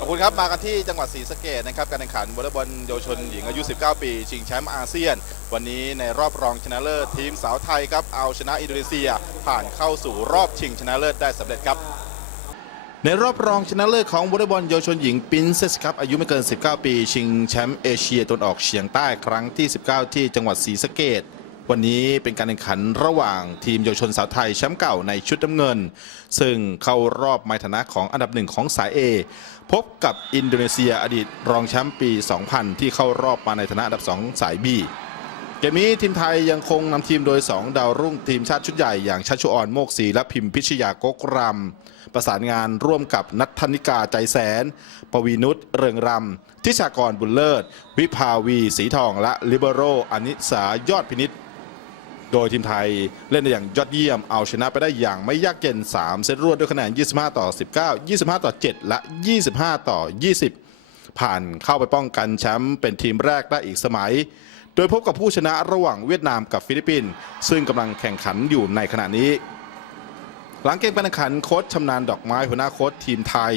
ขอบคุณครับ มากันที่จังหวัดศรีสะเกดนะครับการแข่งขันวอลเลย์บอลเยาวชนหญิงอายุ 19 ปี ชิงแชมป์อาเซียน วันนี้ในรอบรองชนะเลิศทีมสาวไทยครับเอาชนะอินโดนีเซีย ผ่านเข้าสู่รอบชิงชนะเลิศได้สำเร็จครับ ในรอบรองชนะเลิศของวอลเลย์บอลเยาวชนหญิงปินเซสครับอายุไม่เกิน 19 ปี ชิงแชมป์เอเชียตะวันออกเฉียงใต้ครั้งที่ 19 ที่จังหวัดศรีสะเกด วันนี้เป็นการแข่งขันระหว่างทีมเยาวชนสาวไทยแชมป์เก่าในชุดน้ำเงิน ซึ่งเข้ารอบในฐานะของอันดับหนึ่งของสาย A พบกับอินโดนีเซียอดีตรองแชมป์ปี 2000 ที่เข้ารอบมาในฐานะอันดับ 2 สาย B เกมนี้ทีมไทยยังคงนำทีมโดย 2 ดาวรุ่งทีมชาติชุดใหญ่อย่างชัชชุออนโมกศรีและพิมพิชยากกรำประสานงานร่วมกับนัทธนิกาใจแสน ปวีนุชเริงรำทิชากรบุญเลิศ วิภาวีสีทองและลิเบโรอนิสายอดพินิษ โดยทีมไทยเล่นได้อย่างยอดเยี่ยมเอาชนะไปได้อย่างไม่ยากเย็น 3 เซตรวดด้วยคะแนน 25 ต่อ 19 25 ต่อ 7 และ 25 ต่อ 20 ผ่านเข้าไปป้องกันแชมป์เป็นทีมแรกได้อีกสมัย โดยพบกับผู้ชนะระหว่างเวียดนามกับฟิลิปปินส์ซึ่งกำลังแข่งขันอยู่ในขณะนี้ หลังเกมการแข่งขันโค้ชชำนาญดอกไม้หัวหน้าโค้ชทีมไทย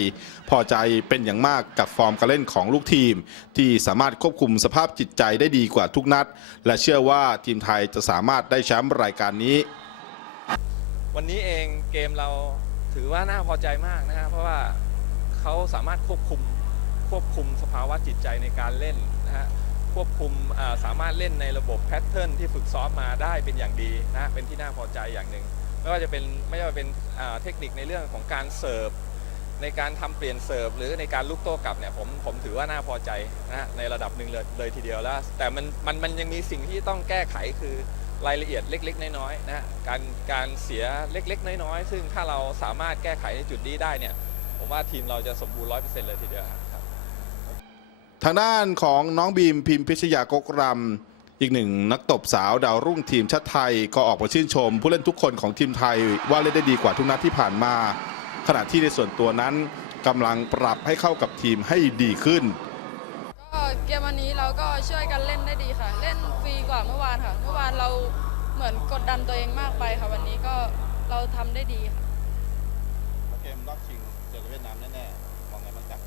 พอใจเป็นอย่างมากกับฟอร์มการเล่นของลูกทีม ที่สามารถควบคุมสภาพจิตใจได้ดีกว่าทุกนัด และเชื่อว่าทีมไทยจะสามารถได้แชมป์รายการนี้ วันนี้เองเกมเราถือว่าน่าพอใจมากนะฮะเพราะว่าเขาสามารถควบคุมควบคุมสภาวะจิตใจในการเล่นนะฮะควบคุมสามารถเล่นในระบบแพทเทิร์นที่ฝึกซ้อมมาได้เป็นอย่างดีนะเป็นที่น่าพอใจอย่างหนึ่ง ไม่ว่าจะเป็นไม่ว่าจะเป็นเทคนิคในเรื่องของการเสิร์ฟในการทำเปลี่ยนเสิร์ฟหรือในการลุกโต้กลับเนี่ยผมผมถือว่าน่าพอใจนะในระดับหนึ่งเลยเลยทีเดียวแล้ว แต่มันมันมันยังมีสิ่งที่ต้องแก้ไขคือรายละเอียดเล็ก ๆ น้อยๆนะฮะการการเสียเล็ก ๆ น้อยๆซึ่งถ้าเราสามารถแก้ไขในจุดนี้ได้เนี่ยผมว่าทีมเราจะสมบูรณ์ร้อยเปอร์เซ็นต์เลยทีเดียวครับทางด้านของน้องบีมพิมพิชยากกรำ อีกหนึ่งนักตบสาวดาวรุ่งทีมชาติไทยก็ออกมาชื่นชม ผู้เล่นทุกคนของทีมไทยว่าเล่นได้ดีกว่าทุกนัดที่ผ่านมา ขณะที่ในส่วนตัวนั้นกำลังปรับให้เข้ากับทีมให้ดีขึ้น ก็เกมวันนี้เราก็ช่วยกันเล่นได้ดีค่ะ เล่นฟรีกว่าเมื่อวานค่ะ เมื่อวานเราเหมือนกดดันตัวเองมากไปค่ะ วันนี้ก็เราทำได้ดีค่ะเกมรอบชิงเจอกับเวียดนามแน่ๆมองไงบ้างจ๊ะ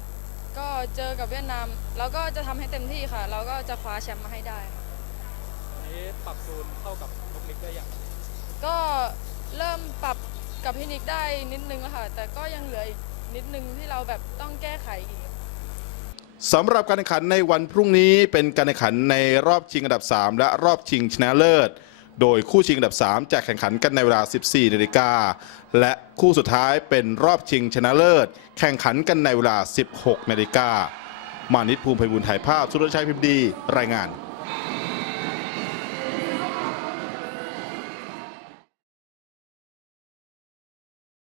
ก็เจอกับเวียดนามเราก็จะทำให้เต็มที่ค่ะ เราก็จะคว้าแชมป์มาให้ได้ค่ะวันนี้ป รับจูนเข้ากับลูกนิกได้อย่างก็เริ่มปรับกับพี่นิกได้นิดนึงแล้วค่ะ แต่ก็ยังเหลืออีกนิดนึงที่เราแบบต้องแก้ไขอีก สำหรับการแข่งขันในวันพรุ่งนี้เป็นการแข่งขันในรอบชิงอันดับ 3 และรอบชิงชนะเลิศ โดยคู่ชิงอันดับ 3 จะแข่งขันกันในเวลา 14นาฬิกาและคู่สุดท้ายเป็นรอบชิงชนะเลิศ แข่งขันกันในเวลา 16นาฬิกามานิตภูมิไพบูลถ่ายภาพสุรชัยพิมพ์ดี รายงาน